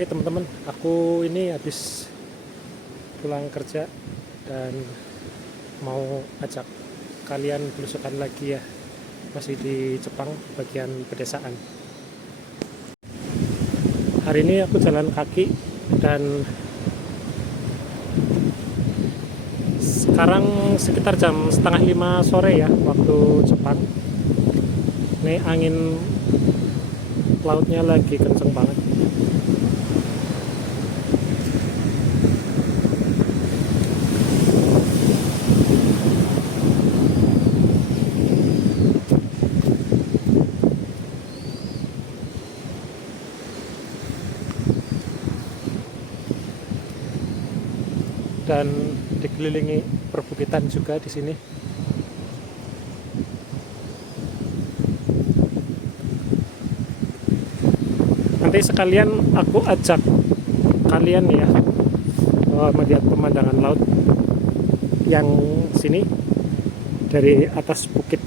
Oke teman-teman, aku ini habis pulang kerja dan mau ajak kalian belusukan lagi ya. Masih di Jepang, bagian pedesaan. Hari ini aku jalan kaki dan sekarang sekitar jam setengah 5 sore ya, waktu Jepang. Ini angin lautnya lagi kenceng banget. Dan dikelilingi perbukitan juga di sini. Nanti sekalian aku ajak kalian ya melihat pemandangan laut yang sini dari atas bukit.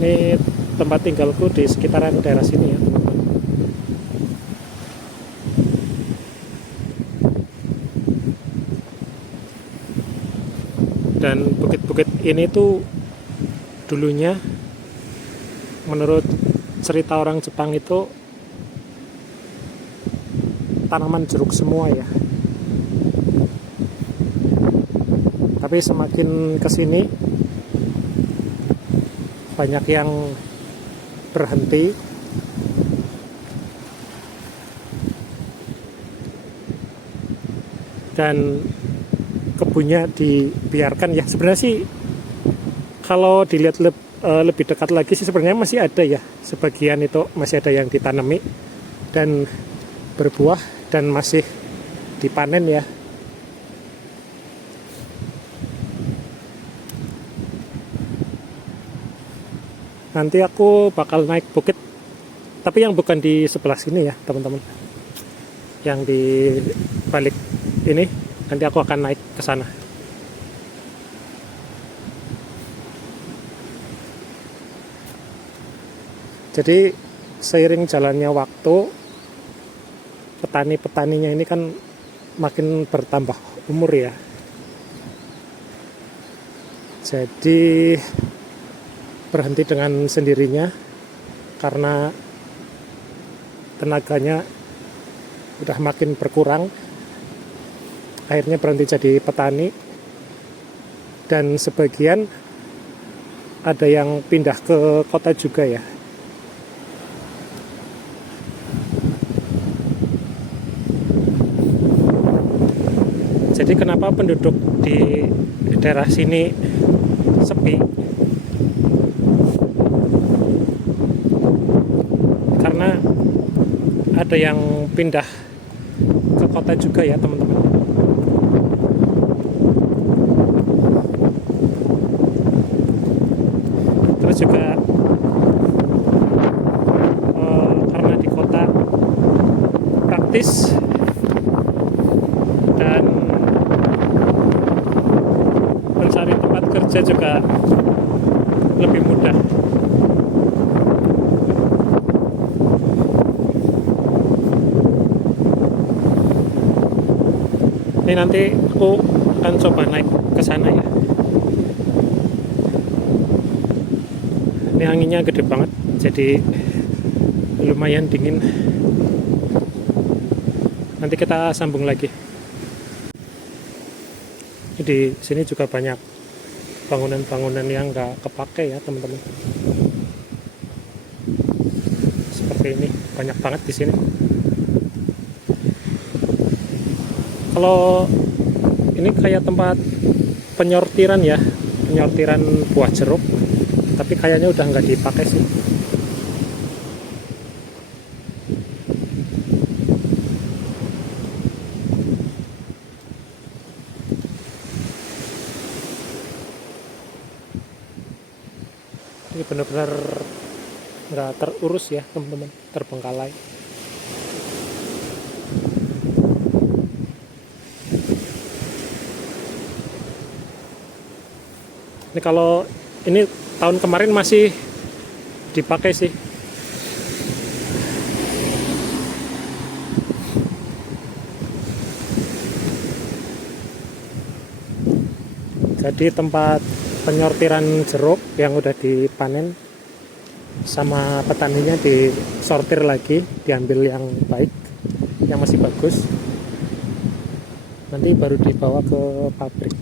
Ini tempat tinggalku di sekitaran daerah sini ya teman-teman. Dan bukit-bukit ini tuh dulunya menurut cerita orang Jepang itu tanaman jeruk semua ya. Tapi semakin kesini banyak yang berhenti dan kebunnya dibiarkan ya. Sebenarnya sih kalau dilihat lebih dekat lagi sih sebenarnya masih ada ya, sebagian itu masih ada yang ditanami dan berbuah dan masih dipanen ya. Nanti aku bakal naik bukit, tapi yang bukan di sebelah sini ya teman-teman, yang di balik ini. Nanti aku akan naik ke sana. Jadi seiring jalannya waktu, petani-petaninya ini kan makin bertambah umur ya. Jadi berhenti dengan sendirinya karena tenaganya udah makin berkurang. Akhirnya berhenti jadi petani, dan sebagian ada yang pindah ke kota juga ya. Jadi kenapa penduduk di daerah sini sepi? Karena ada yang pindah ke kota juga ya teman-teman. Terus juga karena di kota praktis dan mencari tempat kerja juga lebih mudah. Ini nanti aku akan coba naik ke sana ya. Ini anginnya gede banget, jadi lumayan dingin. Nanti kita sambung lagi. Di sini juga banyak bangunan-bangunan yang nggak kepake ya teman-teman. Seperti ini, banyak banget di sini. Kalau ini kayak tempat penyortiran ya, penyortiran buah jeruk, tapi kayaknya udah nggak dipakai sih. Ini benar-benar nggak terurus ya teman-teman. terbengkalai. Ini kalau ini tahun kemarin masih dipakai sih. Jadi tempat penyortiran jeruk yang udah dipanen sama petaninya disortir lagi, diambil yang baik, yang masih bagus, nanti baru dibawa ke pabrik.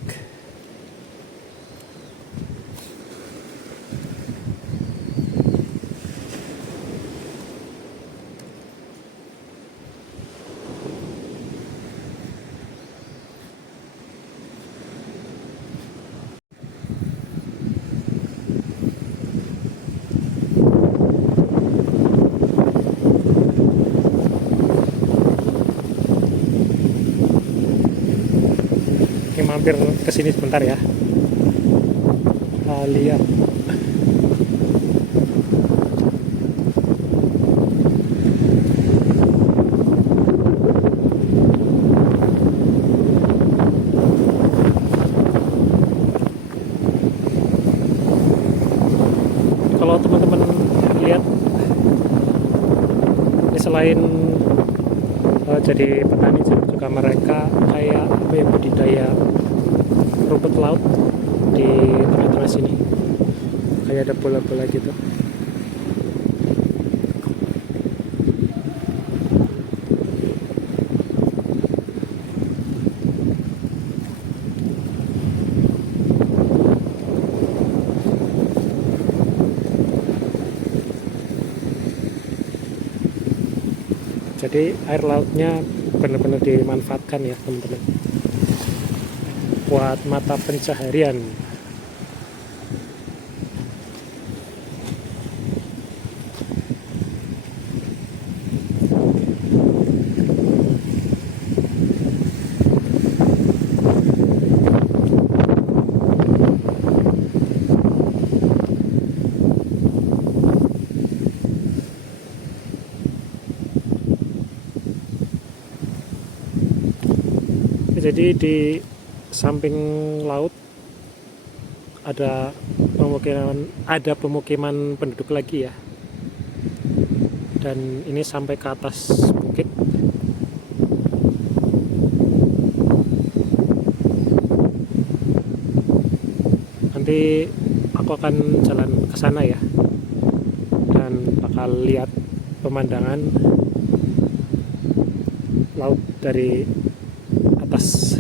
Oke, mampir ke sini sebentar ya. Lihat. Kalau teman-teman lihat, ini selain jadi petani juga mereka kayak apa ya, budidaya rumput laut di tengah-tengah sini, kayak ada bola-bola gitu. Jadi air lautnya benar-benar dimanfaatkan ya teman-teman, buat mata pencaharian. Jadi di samping laut ada pemukiman penduduk lagi ya, dan ini sampai ke atas bukit. Nanti aku akan jalan ke sana ya, dan bakal lihat pemandangan laut dari atas.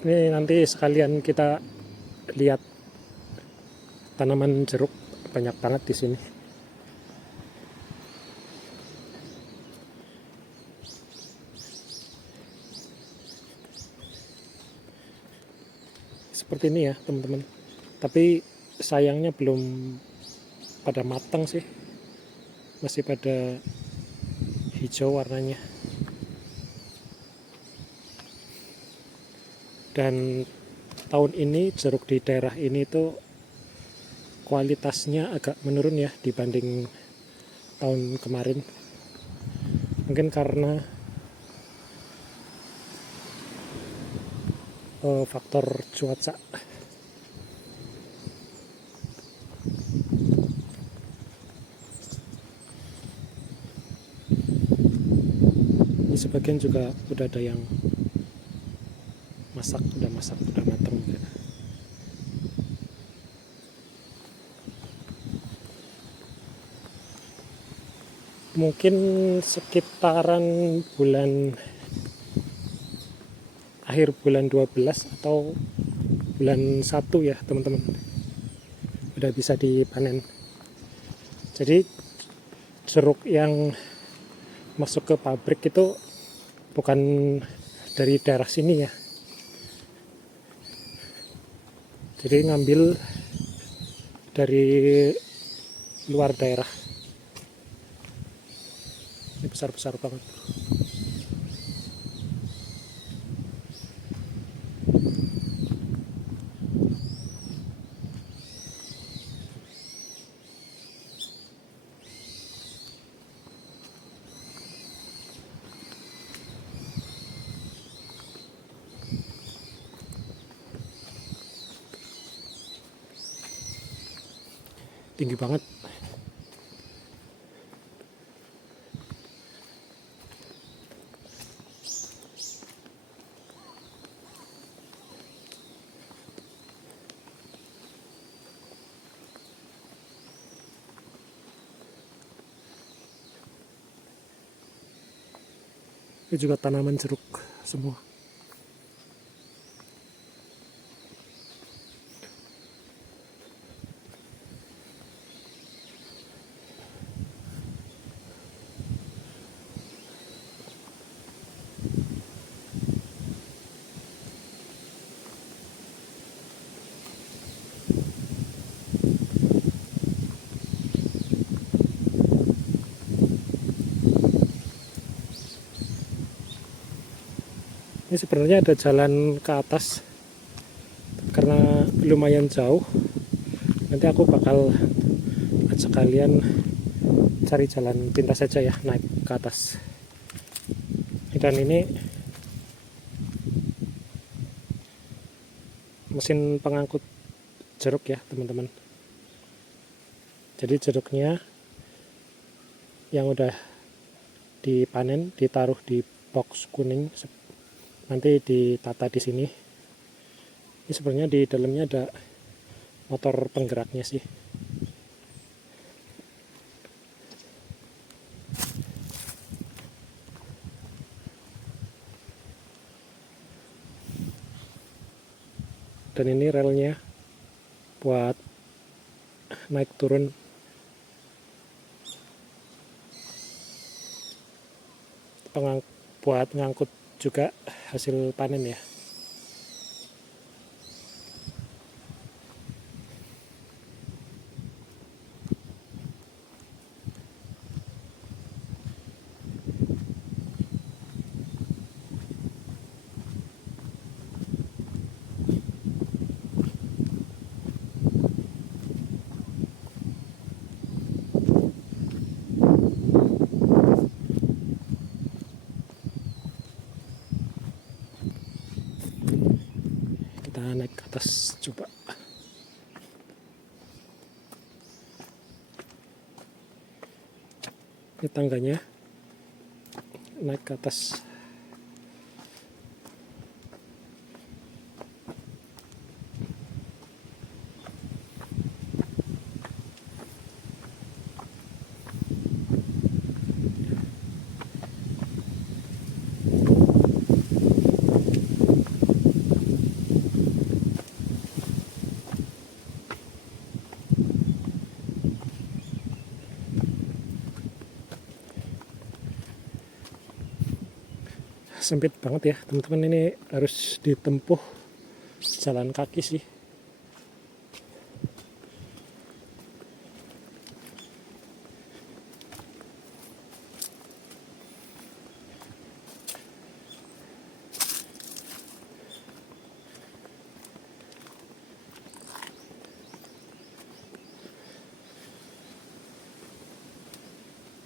Ini nanti sekalian kita lihat tanaman jeruk, banyak banget di sini. Seperti ini ya teman-teman. Tapi sayangnya belum pada matang sih, masih pada hijau warnanya. Dan tahun ini jeruk di daerah ini tuh kualitasnya agak menurun ya dibanding tahun kemarin. Mungkin karena faktor cuaca. Ini sebagian juga udah ada yang udah matang juga. Mungkin sekitaran akhir bulan 12 atau bulan 1 ya teman-teman, udah bisa dipanen. Jadi jeruk yang masuk ke pabrik itu bukan dari daerah sini ya, jadi ngambil dari luar daerah. Ini besar-besar banget. tinggi banget. Ini juga tanaman jeruk semua. Ini sebenarnya ada jalan ke atas, karena lumayan jauh. Nanti aku bakal ajak kalian cari jalan pintas saja ya, naik ke atas. Dan ini mesin pengangkut jeruk ya teman-teman. Jadi jeruknya yang udah dipanen ditaruh di box kuning, nanti ditata di sini. Ini sebenarnya di dalamnya ada motor penggeraknya sih. Dan ini relnya buat naik turun. Buat ngangkut juga hasil panen ya. Kita naik ke atas coba. Ini tangganya naik ke atas. Sempit banget ya teman-teman, ini harus ditempuh jalan kaki sih.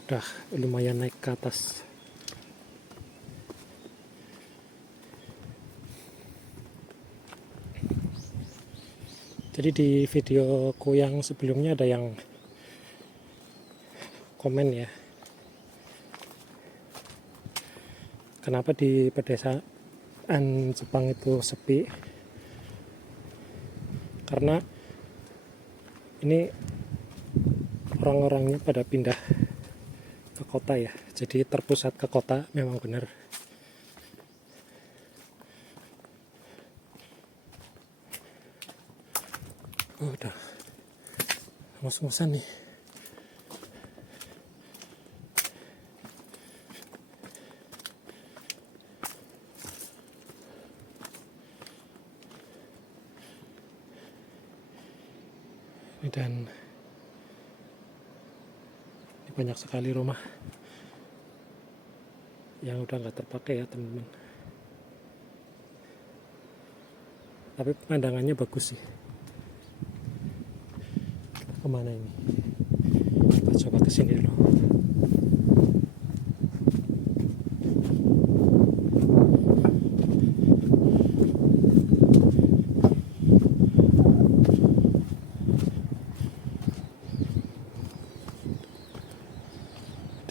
Udah lumayan naik ke atas. Jadi di videoku yang sebelumnya ada yang komen ya, kenapa di pedesaan Jepang itu sepi? Karena ini orang-orangnya pada pindah ke kota ya, jadi terpusat ke kota, memang benar. Oh, udah ngos-ngosan nih. Dan ini banyak sekali rumah yang udah nggak terpakai ya teman-teman. Tapi pemandangannya bagus sih. Kemana ini? Kita coba kesini dulu.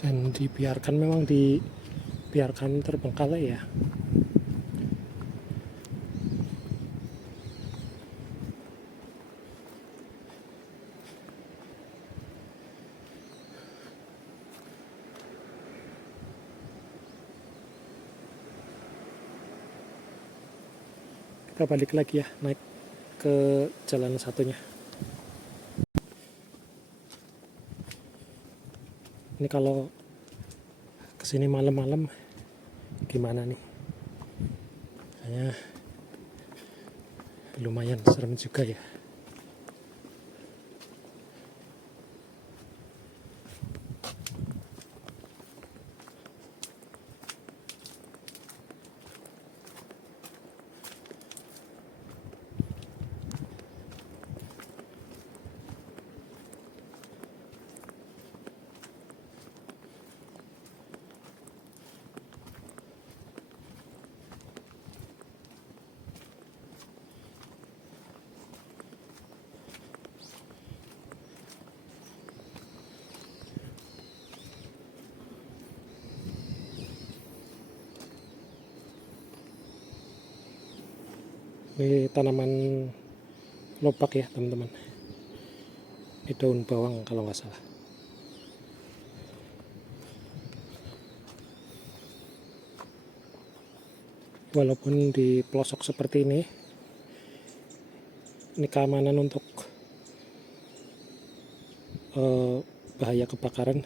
dan dibiarkan, memang dibiarkan terbengkalai ya. Kita balik lagi ya, naik ke jalan satunya. Ini kalau kesini malam-malam gimana nih? Kayaknya lumayan serem juga ya. Ini tanaman lobak ya teman-teman. Ini daun bawang kalau nggak salah. Walaupun di pelosok seperti ini keamanan untuk bahaya kebakaran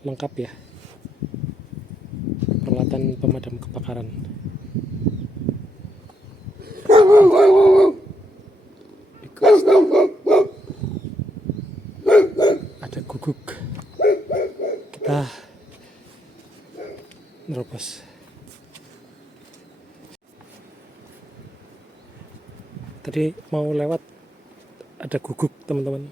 lengkap ya. Peralatan pemadam kebakaran. Ada guguk. Kita nerobos. Tadi mau lewat ada guguk teman-teman.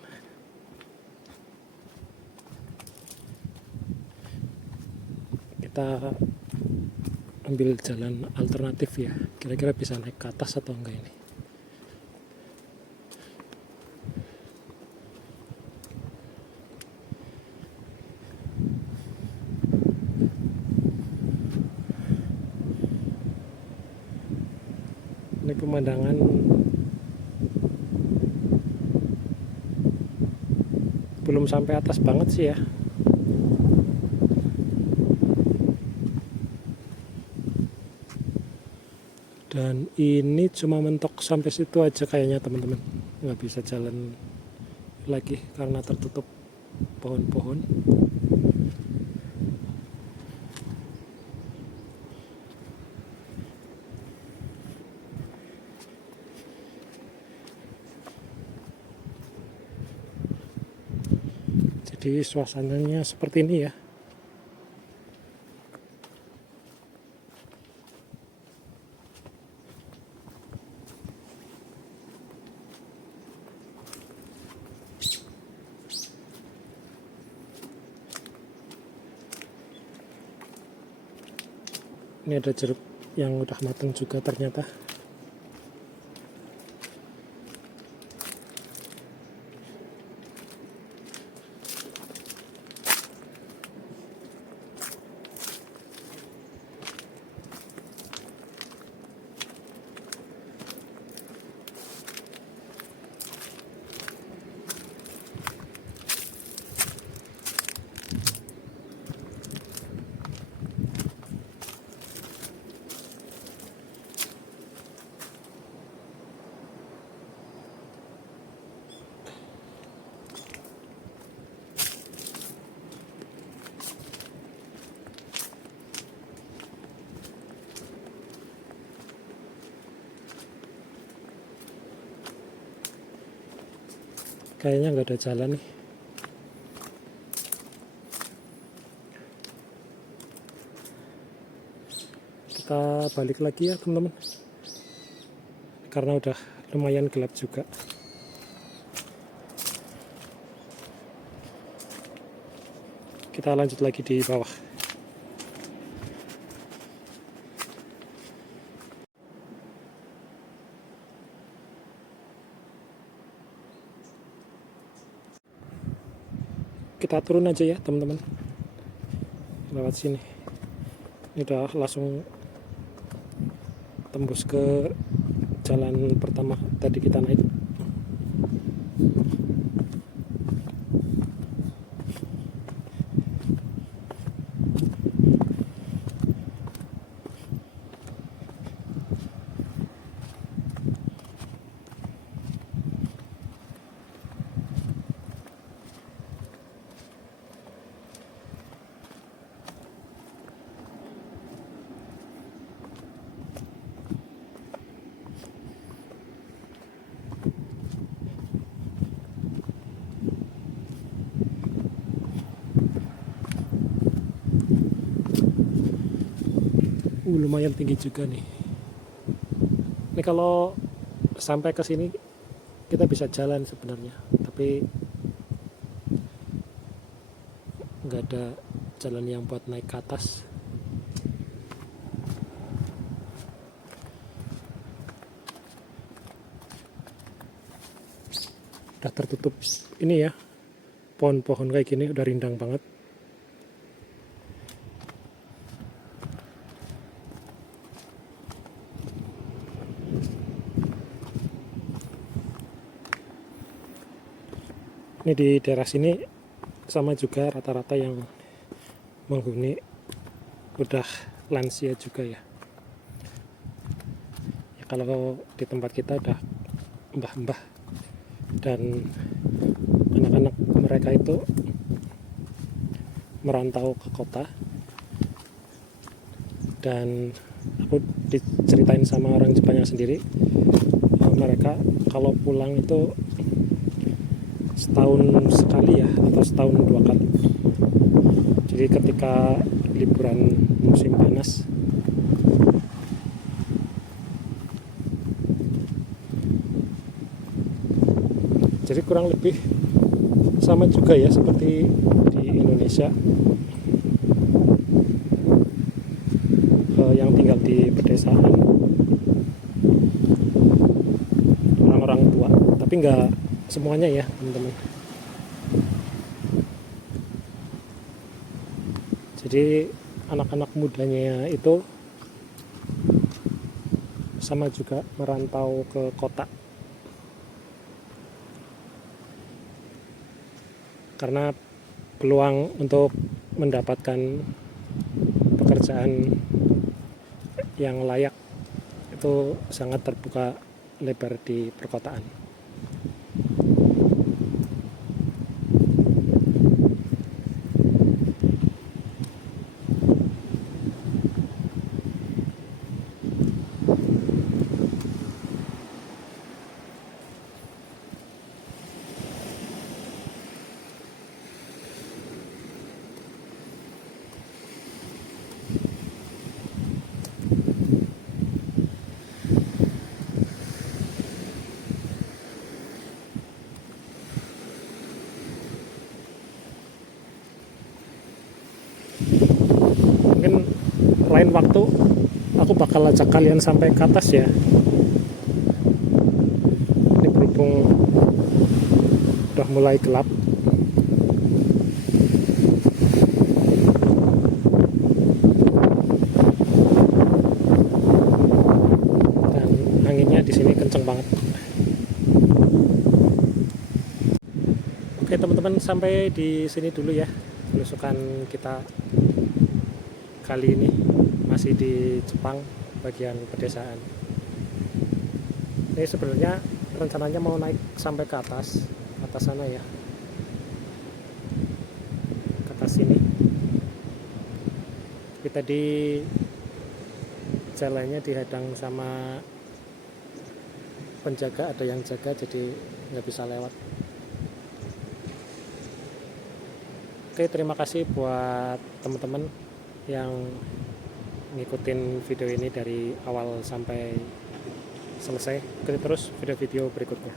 Kita ambil jalan alternatif ya. Kira-kira bisa naik ke atas atau enggak ini? Ini pemandangan belum sampai atas banget sih ya. Dan ini cuma mentok sampai situ aja kayaknya teman-teman. Nggak bisa jalan lagi karena tertutup pohon-pohon. Jadi suasananya seperti ini ya. Ini ada jeruk yang udah matang juga ternyata. Kayaknya nggak ada jalan nih. Kita balik lagi ya teman-teman. Karena udah lumayan gelap juga. Kita lanjut lagi di bawah. Kita turun aja ya teman-teman. lewat sini. Ini udah langsung tembus ke jalan pertama tadi kita naik. Lumayan tinggi juga nih. Ini kalau sampai ke sini kita bisa jalan sebenarnya, tapi nggak ada jalan yang buat naik ke atas. Udah tertutup ini ya, pohon-pohon kayak gini udah rindang banget. Ini di daerah sini sama juga, rata-rata yang menghuni udah lansia juga ya. Ya kalau di tempat kita udah mbah-mbah, dan anak-anak mereka itu merantau ke kota. Dan aku diceritain sama orang Jepangnya sendiri, mereka kalau pulang itu setahun sekali ya, atau setahun 2 kali. Jadi ketika liburan musim panas, jadi kurang lebih sama juga ya seperti di Indonesia, yang tinggal di pedesaan, orang-orang tua, tapi nggak semuanya ya teman-teman. Jadi anak-anak mudanya itu sama juga merantau ke kota, karena peluang untuk mendapatkan pekerjaan yang layak itu sangat terbuka lebar di perkotaan. Mungkin lain waktu aku bakal ajak kalian sampai ke atas ya. Ini berhubung udah mulai gelap, dan anginnya di sini kenceng banget. Oke teman-teman, sampai di sini dulu ya belusukan kita kali ini, masih di Jepang bagian pedesaan. Ini sebenarnya rencananya mau naik sampai ke atas sana ya, ke atas sini. Tapi tadi jalannya dihadang sama penjaga, ada yang jaga, jadi nggak bisa lewat. Oke, terima kasih buat teman-teman yang ngikutin video ini dari awal sampai selesai. Ikuti terus video-video berikutnya.